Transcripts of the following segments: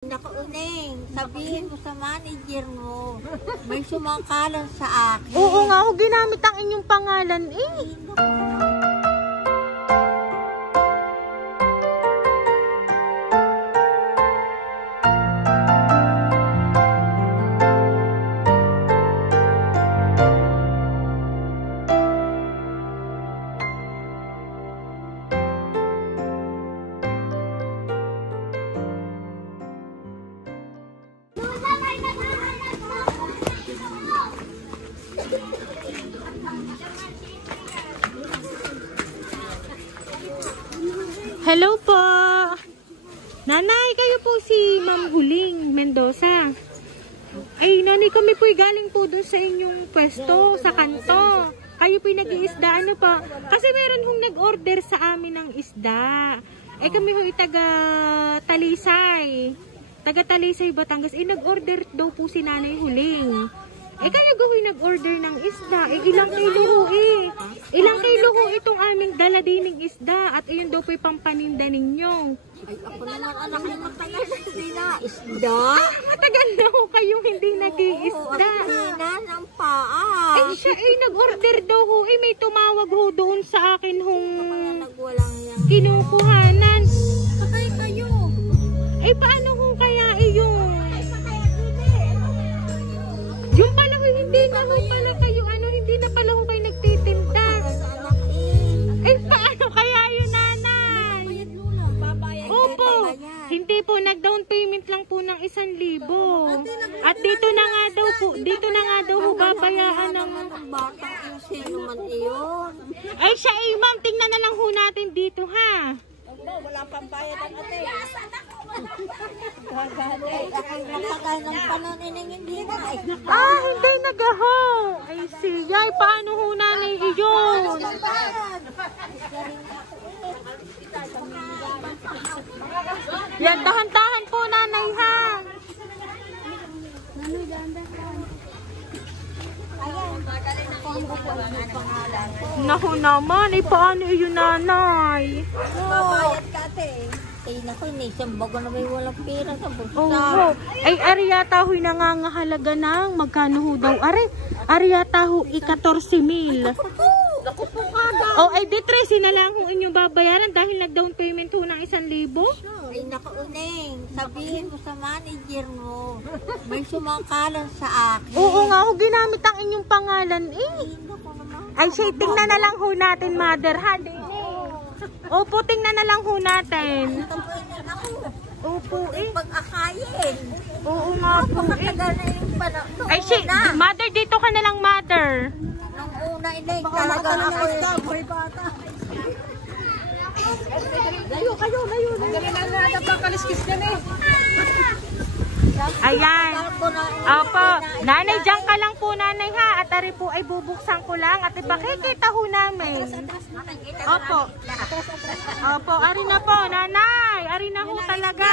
Naku, Uneng, sabihin mo sa manager mo, may sumangkalan sa akin. Oo nga, ako ginamit ang inyong pangalan eh. Hello po. Nanay, kayo po si Ma'am Huling Mendoza. Ay, nanay, kami po galing po doon sa inyong pwesto, sa kanto. Kayo po nag-iisda, ano pa? Kasi meron hong nag-order sa amin ng isda. Eh kami ho taga Talisay. Taga Talisay, Batangas. Eh nag-order daw po si Nanay Huling. Eh kayo gawin nag-order ng isda. Eh ilang kilo ho eh. Ilang kilo ho itong aming dala dining isda. At iyon daw po yung pampaninda ninyo. Ay, ako naman anak ay matagal na hindi na isda. Matagal na ho kayong hindi nag-iisda. At ang paa. Eh siya eh nag-order daw ho. Eh may tumawag ho doon sa akin hong nagwalang yan. Kinukuhanan. Patay kayo. Eh paano ho kaya iyon? Yung pala ho, hindi na ho pala kayo, hindi na pala ho kayo nagtitinda. Eh, paano kaya yun, nanay? Opo, hindi po, nag-down payment lang po ng 1,000. At dito na nga daw ho, babayaan ng... Ay, siya eh, ma'am, tingnan na lang ho natin dito, ha? Wala pang bayad ang ate. Nakagal ng panonin hindi na. Hindi nagaho. Ay, siya, paano ho nanay iyon? Yan, tahan-tahan po nanay, ha? Naku naman, paano iyon nanay? Babayad ka ate. Ay naku, isang bago na may walang pera sa bulsa. Oo. Ay, ariyata ho'y nangangahalaga ng magkano ho daw? Ariyata ho, 14,000. Naku po kada. Oh, ay di 13 na lang ho inyong babayaran dahil nag-down payment ho ng 1,000. Ay naku, Uneng, sabihin mo sa manager mo, may sumangkalan sa akin. Oo nga, ako ginamit ang inyong pangalan eh. Ay, siya, tingnan na lang ho natin, mother, ha? Opo, tingnan na lang ho natin. Opo, eh. Pag-akayin. Oo nga po, eh. Matagal na yung panahon. Ay, siya, mother, dito ka na lang, mother. Nung una, Ineng, talaga ako yung bata. Layo kayo. Magaling na napakaliskis ka na eh. Ayan. Opo. Nanay, dyan ka lang po, nanay, ha? At ari po ay bubuksan ko lang at ipakikita ho namin. Opo. Opo, ari na po, nanay. Ari na ho talaga.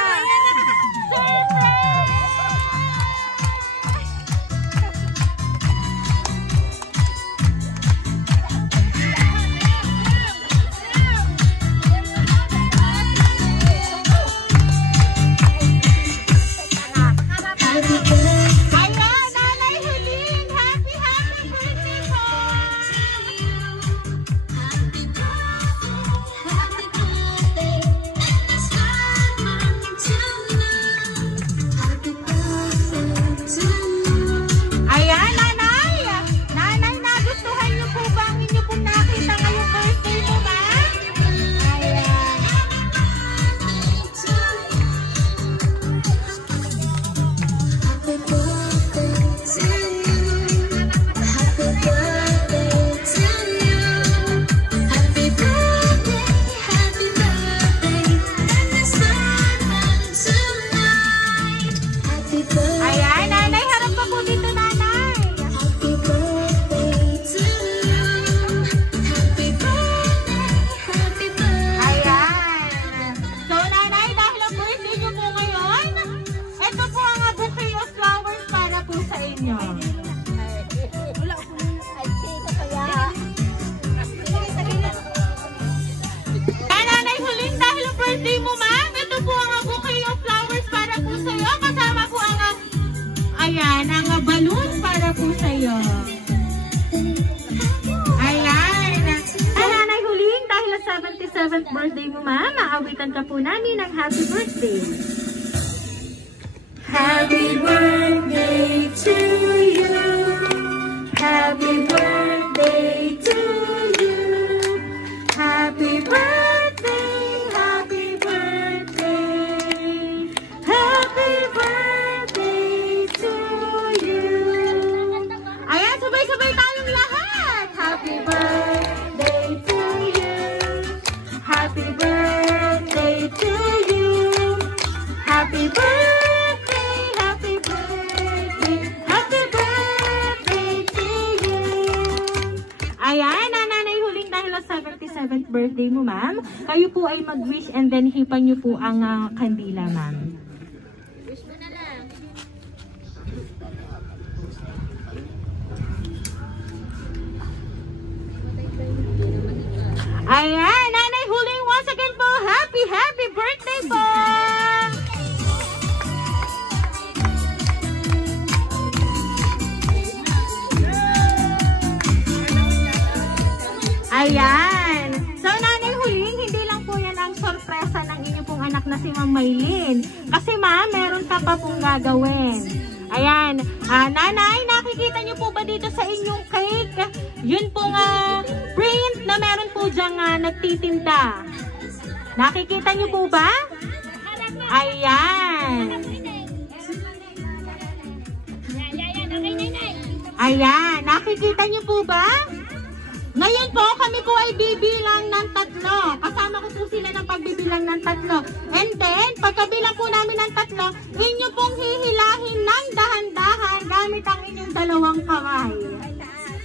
balloon para po sa'yo. Ayan. Nanay Huling, dahil sa 77th birthday mo, ma'am, aawitan ka po namin ng happy birthday. Happy birthday to you. Happy birthday to you. Happy birthday, happy birthday. Happy birthday to you. Ayan, sabay-sabay tayong lahat. Happy birthday to you. Happy birthday to you. Happy birthday, happy birthday. Happy birthday to you. Ayan, Nanay Huling, dahil sa 77th birthday mo, ma'am, kayo po ay mag-wish and then hipan niyo po ang kandila, ma'am. Ayan, Nanay Huling, once again po, happy birthday po! Ayan. So, Nanay Huling, hindi lang po yan ang sorpresa ng inyong pong anak na si Ma'am Maylin. Kasi ma'am, meron ka pa pong gagawin. Ayan. Nanay, nakikita niyo po ba dito sa inyong cake? Yun pong print na meron po dyang nagtitinda. Nakikita niyo po ba? Ayan. Ayan. Nakikita niyo po ba? Ngayon po, kami po ay bibilang ng 3. Kasama ko po sila ng pagbibilang ng 3. And then, pagkabilang po namin ng 3, inyo pong hihilahin ng dahan-dahan gamit ang inyong 2 kamay.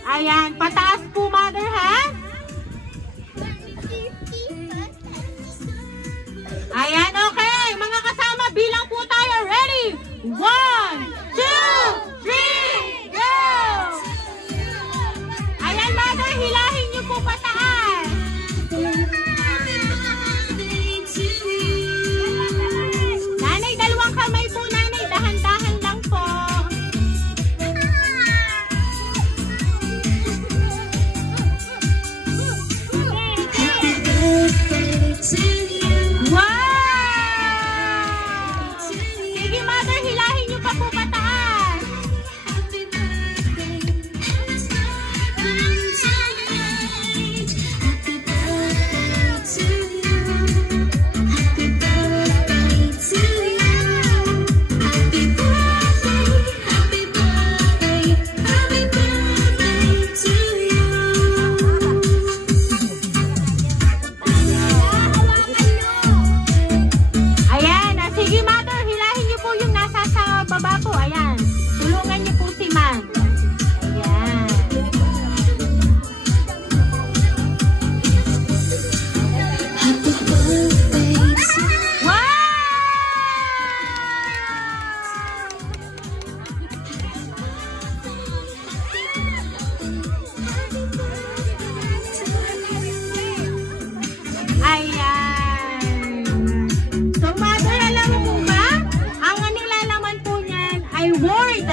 Ayan, pataas po, mother, ha? Ayan, okay. Mga kasama, bilang po tayo. Ready? 1, 2, 3, go! Ayan, mother, hilahin niyo po pataas. Nanay, 2 kamay po, nanay. Dahan-dahan lang po. Wow! Sige, mother, hilahin niyo pa po pataas. Ayan, sige mother, hilahin niyo po yung nasa sa baba po. Ayan, tulungan niyo po si ma'am. Ayan. Wow! Ayan. So mother, alam mo po ba? Ang nilalaman po niyan ay worth